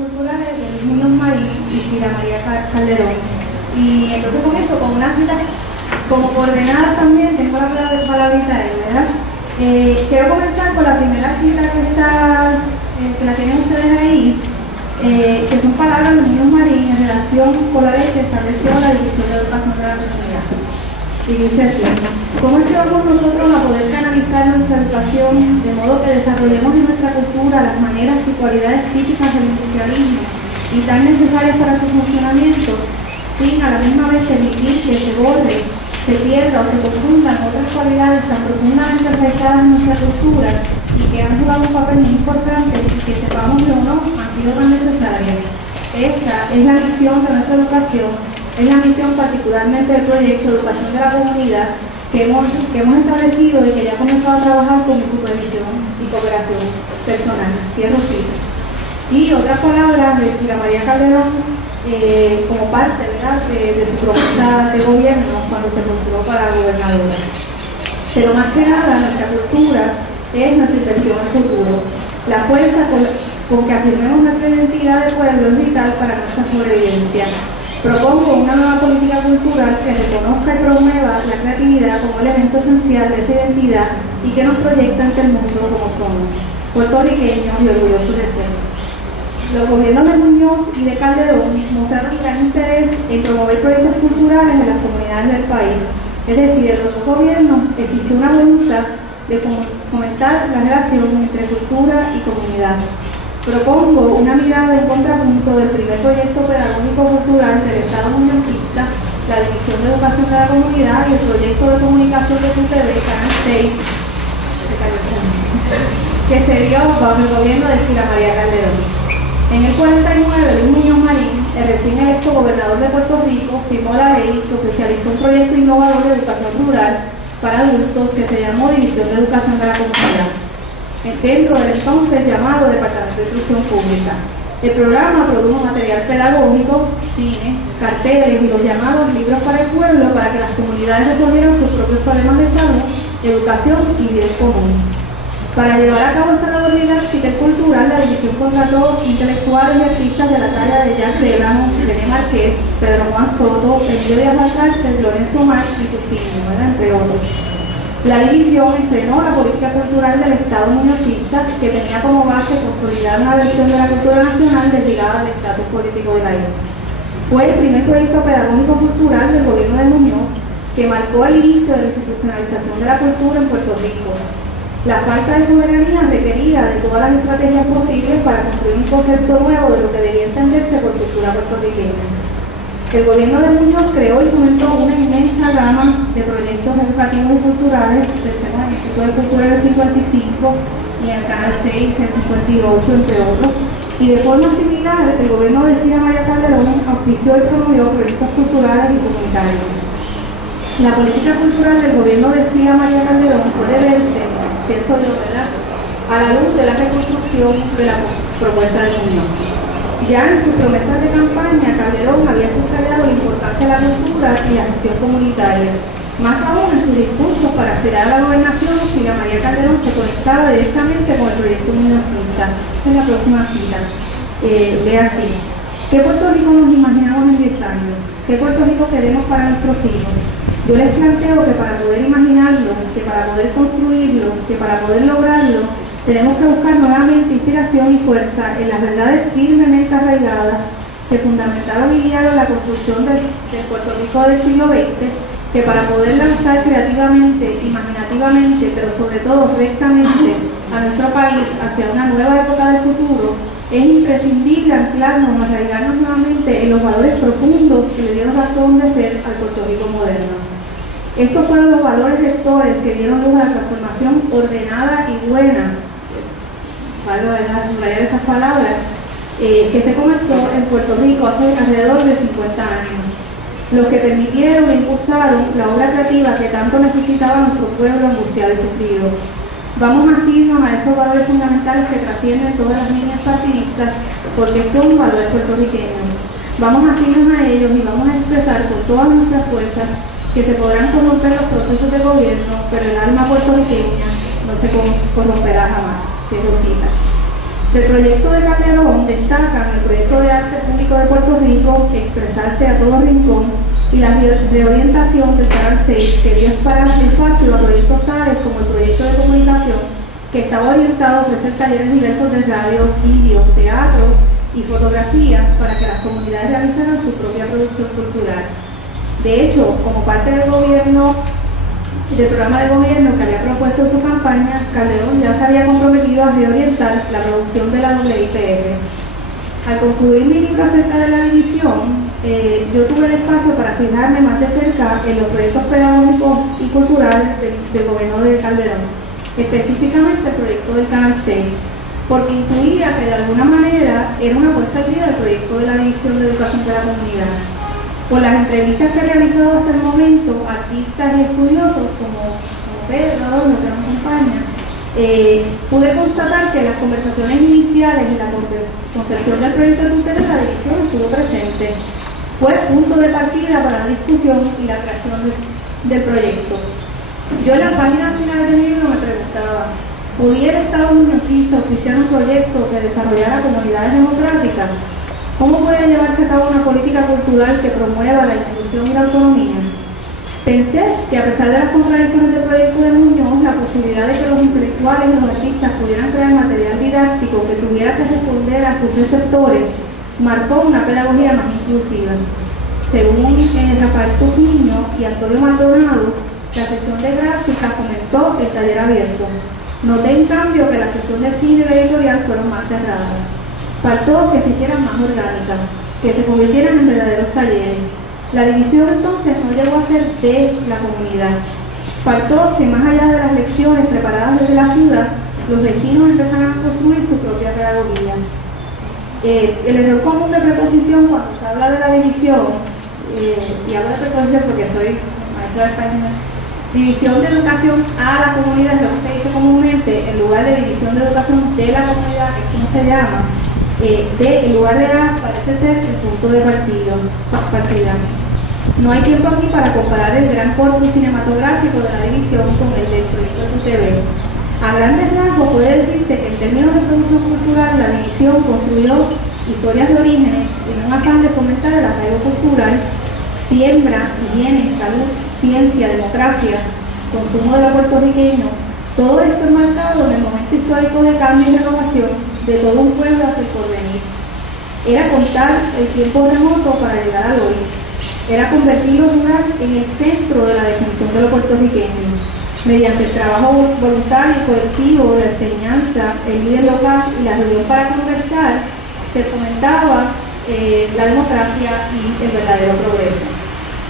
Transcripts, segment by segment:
culturales de Luis Muñoz Marín y Frida María Calderón. Y entonces comienzo con una cita, como coordenada también, tengo la palabrita ahí, ¿verdad? Quiero comenzar con la primera cita que la tienen ustedes ahí, que son palabras de Muñoz Marín en relación con la ley que estableció la División de Educación de la Comunidad. Y dice así: ¿cómo es que vamos nosotros a poder canalizar nuestra educación de modo que desarrollemos en nuestra cultura las maneras y cualidades típicas del industrialismo y tan necesarias para su funcionamiento, sin a la misma vez permitir que se borre, se pierda o se confundan otras cualidades tan profundamente arraigadas en nuestra cultura y que han jugado un papel muy importante y que sepamos o no han sido tan necesarias? Esta es la misión de nuestra educación, es la misión particularmente del proyecto de educación de la comunidad que hemos establecido y que ya ha comenzado a trabajar con mi supervisión y cooperación personal. Cierro cita. Y otras palabras de Frida María Calderón como parte, ¿verdad?, de su promesa de gobierno cuando se postuló para gobernadora. Pero más que nada, nuestra cultura es nuestra inversión al futuro. La fuerza con que afirmemos nuestra identidad de pueblo es vital para nuestra sobrevivencia. Propongo una nueva política cultural que reconozca y promueva la creatividad como elemento esencial de esa identidad y que nos proyecta ante el mundo como somos, puertorriqueños y orgullosos de ser. Los gobiernos de Muñoz y de Calderón mostraron gran interés en promover proyectos culturales en las comunidades del país. Es decir, en los dos gobiernos existe una voluntad de fomentar la relación entre cultura y comunidad. Propongo una mirada en contrapunto del primer proyecto pedagógico cultural del Estado muñozista, la División de Educación de la Comunidad, y el proyecto de comunicación de QTV, Canal 6, que se dio bajo el gobierno de Frida María Calderón. En el 49, Luis Muñoz Marín, el recién electo gobernador de Puerto Rico, firmó la ley que oficializó un proyecto innovador de educación rural para adultos que se llamó División de Educación de la Comunidad, dentro del entonces llamado Departamento de Instrucción Pública. El programa produjo material pedagógico, cine, carteles y los llamados libros para el pueblo para que las comunidades resolvieran sus propios problemas de salud, educación y bien común. Para llevar a cabo esta labor didáctica y cultural, la división contrató intelectuales y artistas de la talla de Jack Delano, René Márquez, Pedro Juan Soto, Emilio Díaz Alcácer, Lorenzo Mar y Tufino, entre otros. La división estrenó la política cultural del Estado muñozista, que tenía como base consolidar una versión de la cultura nacional desligada del estatus político de la isla. Fue el primer proyecto pedagógico cultural del gobierno de Muñoz que marcó el inicio de la institucionalización de la cultura en Puerto Rico. La falta de soberanía requería de todas las estrategias posibles para construir un concepto nuevo de lo que debía entenderse por cultura puertorriqueña. El gobierno de Muñoz creó y fomentó una inmensa gama de proyectos educativos y culturales, pensemos en el Instituto de Cultura del 55 y en el Canal 6, el 58, entre otros, y de forma similar el gobierno de Frida María Calderón auspició y promovió proyectos culturales y comunitarios. La política cultural del gobierno de Frida María Calderón puede verse, pienso yo, ¿verdad?, a la luz de la reconstrucción de la propuesta de Muñoz. Ya en sus promesas de campaña, Calderón había subrayado la importancia de la cultura y la gestión comunitaria. Más aún, en sus discursos para aspirar a la gobernación, Frida María Calderón se conectaba directamente con el proyecto muñozista. En la próxima cita, ve así: ¿qué Puerto Rico nos imaginamos en 10 años? ¿Qué Puerto Rico queremos para nuestros hijos? Yo les planteo que para poder imaginarlo, que para poder construirlo, que para poder lograrlo, tenemos que buscar nuevamente inspiración y fuerza en las verdades firmemente arraigadas que fundamentaron y guiaron la construcción del Puerto Rico del siglo XX, que para poder lanzar creativamente, imaginativamente, pero sobre todo rectamente a nuestro país hacia una nueva época del futuro, es imprescindible anclarnos, arraigarnos nuevamente en los valores profundos que le dieron razón de ser al Puerto Rico moderno. Estos fueron los valores rectores que dieron lugar a la transformación ordenada y buena, valgo de subrayar esas palabras, que se comenzó en Puerto Rico hace alrededor de 50 años, los que permitieron e impulsaron la obra creativa que tanto necesitaba nuestro pueblo angustiado y sufrido. Vamos a asirnos a esos valores fundamentales que trascienden todas las líneas partidistas, porque son valores puertorriqueños. Vamos a asirnos a ellos y vamos a expresar con todas nuestras fuerzas que se podrán corromper los procesos de gobierno, pero el alma puertorriqueña no se corromperá jamás. Cita. Del proyecto de Calderón destacan el proyecto Cinematográfico de Puerto Rico, Expresarte a todo rincón, y la reorientación del Canal 6, que dio espacio a proyectos tales como el proyecto de comunicación, que estaba orientado a ofrecer talleres diversos de radio, vídeo, teatro y fotografía para que las comunidades realizaran su propia producción cultural. De hecho, como parte del programa de gobierno que había propuesto en su campaña, Calderón ya se había comprometido a reorientar la producción de la WIPR. Al concluir mi libro acerca de la división, yo tuve el espacio para fijarme más de cerca en los proyectos pedagógicos y culturales del gobierno de Calderón, específicamente el proyecto del Canal 6, porque intuía que de alguna manera era una puesta al día del proyecto de la División de Educación de la Comunidad. Por las entrevistas que he realizado hasta el momento, artistas y estudiosos como Pedro Adorno, que nos acompaña, pude constatar que las conversaciones iniciales y la concepción del proyecto de tutela de la división estuvo presente. Fue punto de partida para la discusión y la creación del proyecto. Yo en las páginas finales del libro me preguntaba, ¿podía el Estado municipio oficiar un proyecto que desarrollara comunidades democráticas? ¿Cómo puede llevarse a cabo una política cultural que promueva la institución y la autonomía? Pensé que a pesar de las contradicciones del proyecto de Muñoz, la posibilidad de que los intelectuales y los artistas pudieran crear material didáctico que tuviera que responder a sus receptores, marcó una pedagogía más inclusiva. Según Rafael Trujillo y Antonio Maldonado, la sección de gráfica comentó el taller abierto. Noté en cambio que la sección de cine y la editorial fueron más cerradas. Faltó que se hicieran más orgánicas, que se convirtieran en verdaderos talleres. La división entonces no llegó a ser de la comunidad. Faltó que más allá de las lecciones preparadas desde la ciudad, los vecinos empezaran a construir su propia pedagogía. El error común de preposición cuando se habla de la división, y hablo de preposición porque soy maestra de español, división de educación a la comunidad es lo que se dice comúnmente, en lugar de división de educación de la comunidad, que es como se llama, en lugar de A parece ser el punto de partida. No hay tiempo aquí para comparar el gran corpus cinematográfico de la división con el del proyecto de TV. A grandes rasgos puede decirse que en términos de producción cultural la división construyó historias de orígenes en un afán de fomentar el arraigo cultural, siembra, higiene, salud, ciencia, democracia, consumo de lo puertorriqueño. Todo esto es marcado en el momento histórico de cambio y renovación de todo un pueblo hacia el porvenir. Era contar el tiempo remoto para llegar al hoy. Era convertir lo rural en el centro de la definición de lo puertorriqueño. Mediante el trabajo voluntario y colectivo, la enseñanza, el líder local y la reunión para conversar, se fomentaba la democracia y el verdadero progreso.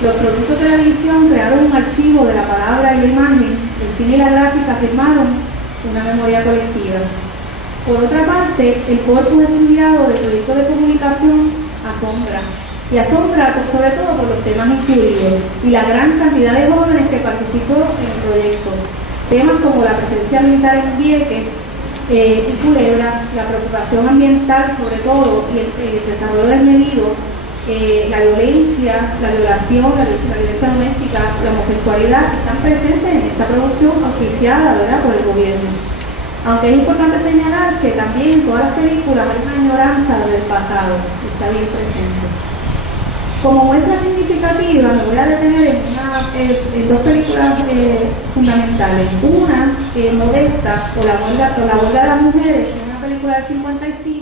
Los productos de la división crearon un archivo de la palabra y la imagen, el cine y la gráfica firmaron una memoria colectiva. Por otra parte, el corpus estudiado del proyecto de comunicación asombra, y asombra sobre todo por los temas incluidos y la gran cantidad de jóvenes que participó en el proyecto. Temas como la presencia militar en Vieques y Culebra, la preocupación ambiental sobre todo y el desarrollo desmedido, la violencia, la violación, la violencia doméstica, la homosexualidad, están presentes en esta producción auspiciada, ¿verdad?, por el gobierno. Aunque es importante señalar que también en todas las películas hay una añoranza del pasado, que está bien presente. Como muestra significativa, me voy a detener en dos películas fundamentales. Una, Modesta, o la huelga de las mujeres, que es una película del 55,